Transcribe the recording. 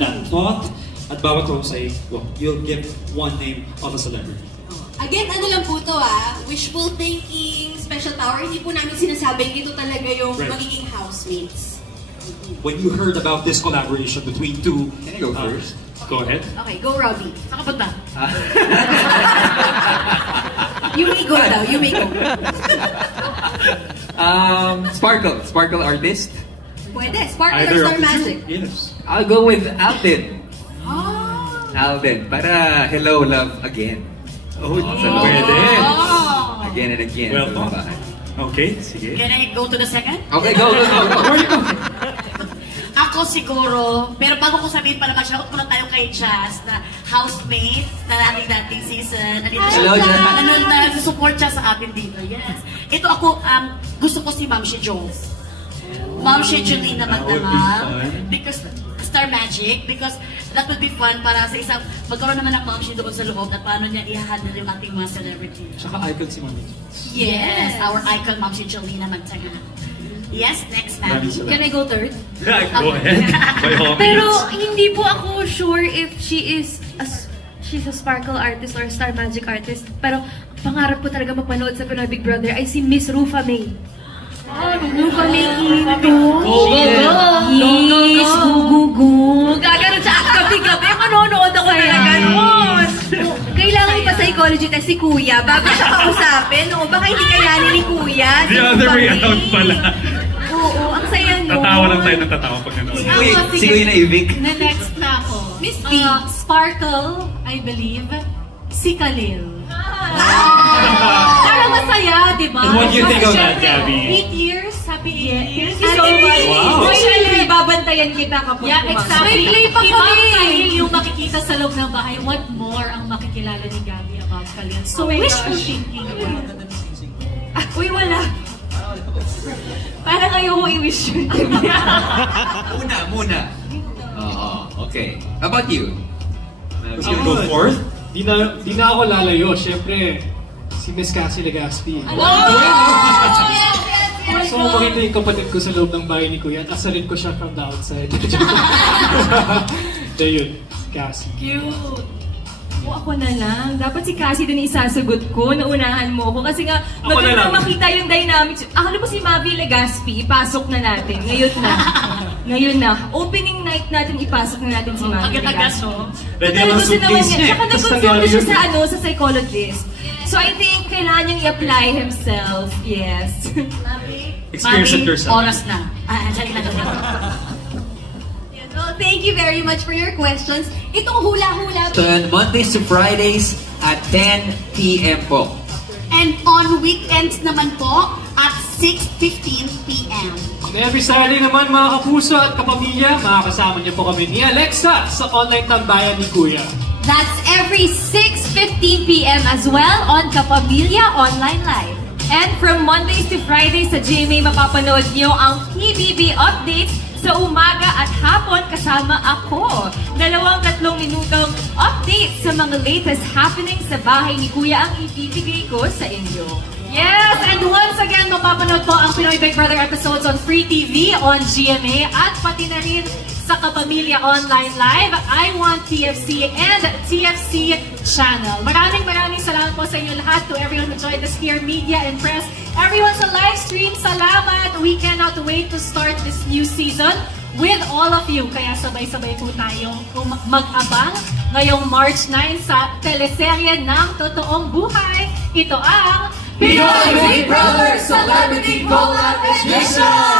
that thought. At bawat host ay, well, you'll give one name of a celebrity. Again, ano lang po to wishful thinking, special power. Hindi po namin sinasabing ito talaga yung magiging housemates. When you heard about this collaboration between two... Can I go first? Go ahead. Okay, go Robbie. Saan ka punta? You may go daw, you may go. Sparkle artist? Pwede, Sparkle or Star Magic? Yes. I'll go with Alden. Alden, para hello, love, again. Pwede. Again and again. Well thought. Okay, sige. Can I go to the second? Okay, go. Where you go? Ako siguro, pero bago ko sabihin pala, mag-shout muna tayo kay Jazz na housemate na dating season. Hello, Jazz. Nag-support siya sa atin dito. Yes. Ito ako, gusto ko si Ma'am si Jones. Ma'am si Julina Magdamag. Because Star Magic, because that would be fun para sa isang magkaroon naman ng Ma'am si doon sa loob at paano niya i-handle yung ating mga celebrity. Tsaka icon si Mami. Yes, our icon Ma'am si Julina Magdamag. Yes, next Ma'am. Can I go third? Go ahead. By all means. Pero hindi po ako sure if she's a Sparkle artist or a Star Magic artist. Pero pangarap ko talaga mapanood sa Pinoy Big Brother ay si Miss Rufa May. Rufa May Quinto. Yes, go. Gaganon sa gabi-gabi. Manonood ako na ganon. Kailangan pa psychology test si Kuya bago siya kausapin. O baka hindi kayanin ni Kuya. The other way around pala. Oo, ang saya nun. Tatawa lang tayo ng tatawa pag nanood. Si Kuya na Evic. Na next na ako. Miss B. Sparkle, I believe, si Khalil. Parang masaya, di ba? And what do you think of that, Gabby? 8 years, happy 8 years. So, Wow. Usually, babantayan kita kapag Yeah, exactly. May play pa Ibang kami. Khalil yung makikita sa loob ng bahay. What more ang makikilala ni Gabby about Khalil? So, wishful thinking. Uy, wala. Parang ayoko i-wish yun. Muna. Okay. How about you? Who's gonna go fourth? Di na ako lalayo. Siyempre, si Miss Cassie Legaspi. So, makita yung kapatid ko sa loob ng bahay ni Kuya at asarin ko siya from the outside. So yun, Cassie. Cute. O ako na lang. Dapat si Cassie din isasagot ko. Naunahan mo ko. Kasi nga, maganda makita yung dynamics. Akala mo si Mavi Legaspi, ipasok na natin. Ngayon na. Opening night natin, ipasok na natin si Mavi Legaspi. Pwede naman suitcase niya. Tsaka nag-consult siya sa psychologist. So I think kailangan niyang i-apply himself. Yes. Experience it yourself. Oras na. Well, thank you very much for your questions. Itong hula-hula. Mondays to Fridays at 10 p.m. po. And on weekends naman po at 6:15 p.m. And every Saturday naman mga kapuso at kapamilya, makakasama niyo po kami ni Alexa sa online tambayan ni Kuya. That's every 6:15 p.m. as well on Kapamilya Online Live. And from Mondays to Fridays sa GMA, mapapanood niyo ang PBB updates sa umaga at hapon kasama ako. 2-3 minutong update sa mga latest happenings sa bahay ni Kuya ang ibibigay ko sa inyo. Yes, and once again, mapapanood po ang Pinoy Big Brother episodes on Free TV, on GMA, at pati na rin sa Kapamilya Online Live, I Want TFC and TFC Channel. Maraming salamat po sa inyo lahat, to everyone who joined us here, media and press. Everyone sa live stream, salamat! We cannot wait to start this new season with all of you. Kaya sabay-sabay po tayong mag-abang ngayong March 9 sa teleserye ng Totoong Buhay. Ito ang Pinoy Big Brother Celebrity Collab Edition!